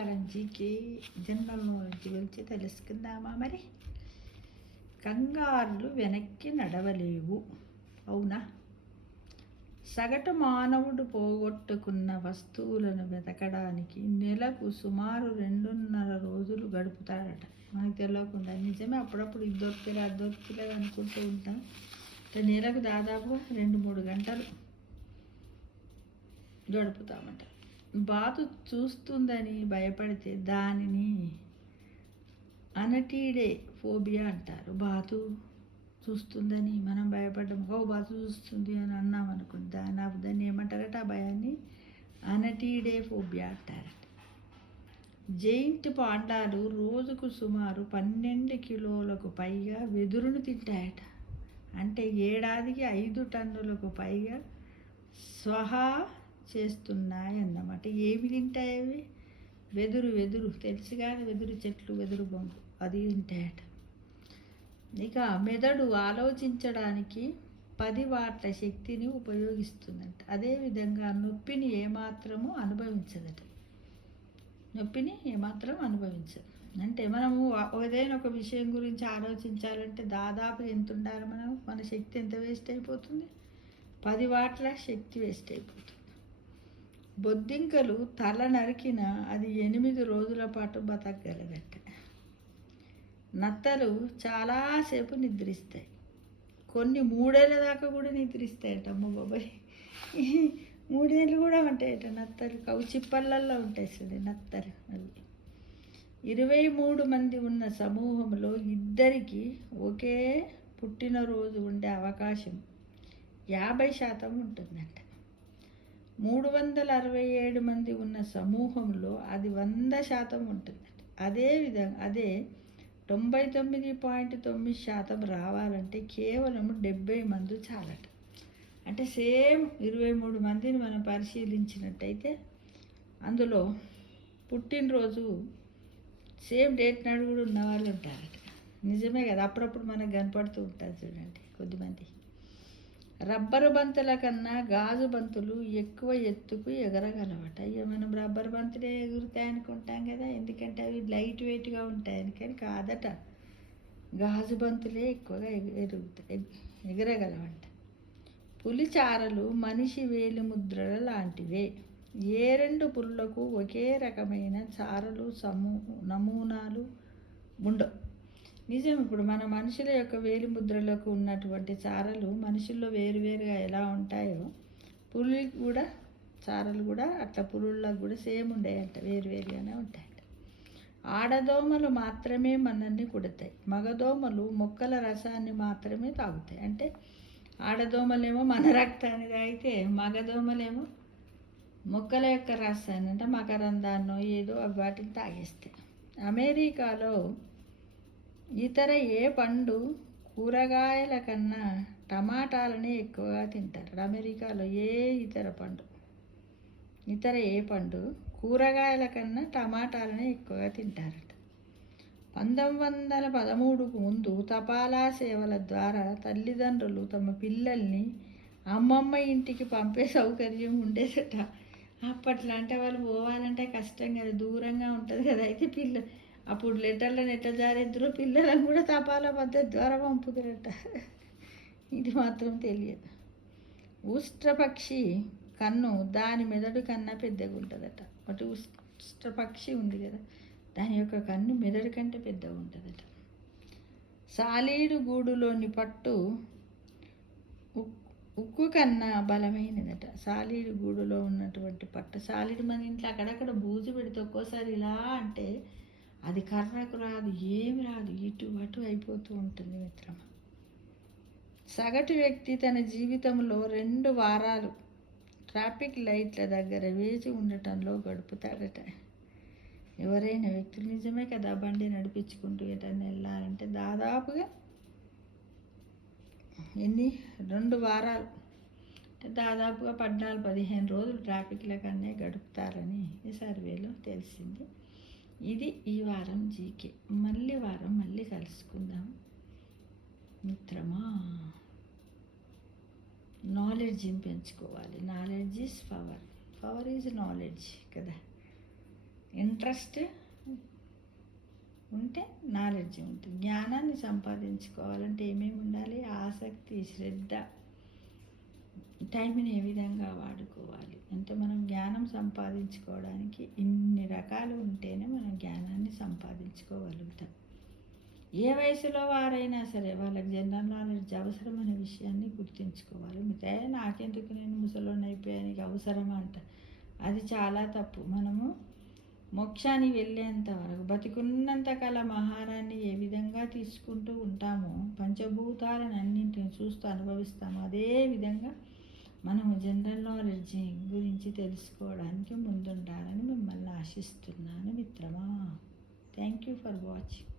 వారం GK general knowledge గురించి తెలుసుకుందామా మరి. కంగారులు వెనక్కి నడవలేవు, అవునా? సగటు మానవుడు పోగొట్టుకున్న వస్తువులను వెతకడానికి నెలకు సుమారు 2.5 రోజులు గడుపుతాడట. మనకు తెలియకుండా నిజమే, అప్పుడప్పుడు ఇది దొరికిలే అది దొరికిలే అనుకుంటూ ఉంటాం. నెలకు దాదాపు 2-3 గంటలు గడుపుతామంట. బాతు చూస్తుందని భయపడితే దానిని అనటీడే ఫోబియా అంటారు. బాతు చూస్తుందని మనం భయపడ్డాం, బాతు చూస్తుంది అని అన్నాం అనుకోండి, దాన్ని ఏమంటారట? ఆ భయాన్ని అనటీడే ఫోబియా అంటారట. జైంట్ పాండాలు రోజుకు సుమారు 12 కిలోలకు పైగా వెదురును తింటాయట. అంటే ఏడాదికి 5 టన్నులకు పైగా స్వహా చేస్తున్నాయన్నమాట. ఏమి తింటాయి అవి? వెదురు తెలుసు కానీ, వెదురు చెట్లు, వెదురు బొంగు అది తింటాయట. ఇక మెదడు ఆలోచించడానికి 10 వాట్ల శక్తిని ఉపయోగిస్తుందంట. అదేవిధంగా నొప్పిని ఏమాత్రం అనుభవించదు. అంటే మనము ఏదైనా ఒక విషయం గురించి ఆలోచించాలంటే దాదాపు ఎంత ఉండాలి? మన శక్తి ఎంత వేస్ట్ అయిపోతుంది? 10 వాట్ల శక్తి వేస్ట్ అయిపోతుంది. బొద్దింకలు తల నరికిన అది 8 రోజుల పాటు బతకగలదట. నత్తలు చాలాసేపు నిద్రిస్తాయి, కొన్ని 3 ఏళ్ళ దాకా కూడా నిద్రిస్తాయట. అమ్మ బాబాయ్, 3 ఏళ్ళు కూడా ఉంటాయట నత్తలు. కౌచిప్పళ్ళల్లో ఉంటాయి చూడండి నత్తలు. అవి 23 మంది ఉన్న సమూహంలో 2కి ఒకే పుట్టినరోజు ఉండే అవకాశం 50% ఉంటుందంట. 367 మంది ఉన్న సమూహంలో అది 100% ఉంటుందంట. అదే 99.9% రావాలంటే కేవలం 70 మంది చాలట. అంటే సేమ్ 23 మందిని మనం పరిశీలించినట్టయితే అందులో పుట్టినరోజు సేమ్ డేట్ నాడు కూడా ఉన్నవాళ్ళు ఉంటారట. నిజమే కదా, అప్పుడప్పుడు మనకు కనపడుతూ ఉంటారు చూడండి కొద్దిమంది. రబ్బరు బంతుల కన్నా గాజు బంతులు ఎక్కువ ఎత్తుకు ఎగరగలవట. ఇక మనం రబ్బర్ బంతులే ఎగురుతాయి అనుకుంటాం కదా, ఎందుకంటే అవి లైట్ వెయిట్గా ఉంటాయని. కానీ కాదట, గాజు బంతులే ఎక్కువగా ఎగరగలవంట. పులి చారలు మనిషి వేలి ముద్రల లాంటివే. ఏ 2 పులులకు ఒకే రకమైన చారలు నమూనాలు ఉండవు. నిజం, ఇప్పుడు మన మనుషుల యొక్క వేలి ముద్రలకు ఉన్నటువంటి చారలు మనుషుల్లో వేరువేరుగా ఎలా ఉంటాయో పులి కూడా చారలు కూడా అట్లా పులులకు కూడా సేమ్ ఉండేయంట, వేరువేరుగానే ఉంటాయంట. ఆడదోమలు మాత్రమే మనల్ని కుడతాయి, మగదోమలు మొక్కల రసాన్ని మాత్రమే తాగుతాయి. అంటే ఆడదోమలేమో మన రక్తాన్ని తాగితే మగదోమలేమో మొక్కల యొక్క రసాన్ని, అంటే మకరందాన్నో ఏదో వాటిని తాగేస్తాయి. అమెరికాలో ఇతర ఏ పండు కూరగాయల కన్నా టమాటాలనే ఎక్కువగా తింటారు. అమెరికాలో ఇతర ఏ పండు కూరగాయల కన్నా టమాటాలనే ఎక్కువగా తింటారట. 1913కు ముందు తపాలా సేవల ద్వారా తల్లిదండ్రులు తమ పిల్లల్ని అమ్మమ్మ ఇంటికి పంపే సౌకర్యం ఉండేదట. అప్పట్లో అంటే వాళ్ళు పోవాలంటే కష్టం కదా, దూరంగా ఉంటుంది కదా. అయితే అప్పుడు లెటర్లను ఎట్లా జారేద్దరో పిల్లలను కూడా తపాలా పద్ధతి ద్వారా పంపుతారట. ఇది మాత్రం తెలియదు. ఉష్ట్రపక్షి కన్ను దాని మెదడు కన్నా పెద్దగా ఉంటుందట. ఒకటి ఉష్ట్రపక్షి ఉంది కదా, దాని యొక్క కన్ను మెదడు కంటే పెద్దగా ఉంటుందట. సాలీడు గూడులోని పట్టు ఉక్కు కన్నా బలమైనదట. సాలీడు గూడులో ఉన్నటువంటి పట్టు, సాలీడు మన ఇంట్లో అక్కడక్కడ బూజు పెడితే ఒక్కోసారి ఇలా అంటే అది కర్రకు రాదు, ఏమి రాదు, ఇటు అటు అయిపోతూ ఉంటుంది మిత్రమా. సగటు వ్యక్తి తన జీవితంలో 2 వారాలు ట్రాఫిక్ లైట్ల దగ్గర వేచి ఉండటంలో గడుపుతాడట. ఎవరైనా వ్యక్తులు, నిజమే కదా, బండి నడిపించుకుంటూ ఎటన్నా వెళ్ళాలంటే దాదాపుగా 2 వారాలు అంటే దాదాపుగా 14-15 రోజులు ట్రాఫిక్ల కన్నా గడుపుతారని ఈ సర్వేలో తెలిసింది. ఇది ఈ వారం జీకే. మళ్ళీ కలుసుకుందాం మిత్రమా. నాలెడ్జ్ని పెంచుకోవాలి. Knowledge is power, power is knowledge కదా. ఇంట్రెస్ట్ ఉంటే నాలెడ్జ్ ఉంటుంది. జ్ఞానాన్ని సంపాదించుకోవాలంటే ఏమేమి ఉండాలి? ఆసక్తి, శ్రద్ధ, టైంని ఏ విధంగా వాడుకోవాలి అంటే మనం జ్ఞానం సంపాదించుకోవడానికి ఇన్ని రకాలు ఉంటేనే మనం జ్ఞానాన్ని సంపాదించుకోగలుగుతాం. ఏ వయసులో వారైనా సరే వాళ్ళకి జనరల్ నాలెడ్జ్ అవసరమనే విషయాన్ని గుర్తుంచుకోవాలి. మిగతా నాకెందుకు, నేను ముసలోని అయిపోయానికి అవసరమా అంట, అది చాలా తప్పు. మనము మోక్షానికి వెళ్ళేంత వరకు బతికున్నంత కాలం ఆహారాన్ని ఏ విధంగా తీసుకుంటూ ఉంటామో, పంచభూతాలను అన్నింటిని చూస్తూ అనుభవిస్తామో, అదే విధంగా మనము జనరల్ నాలెడ్జ్ గురించి తెలుసుకోవడానికి ముందుండాలని మిమ్మల్ని ఆశిస్తున్నాను మిత్రమా. Thank you for watching.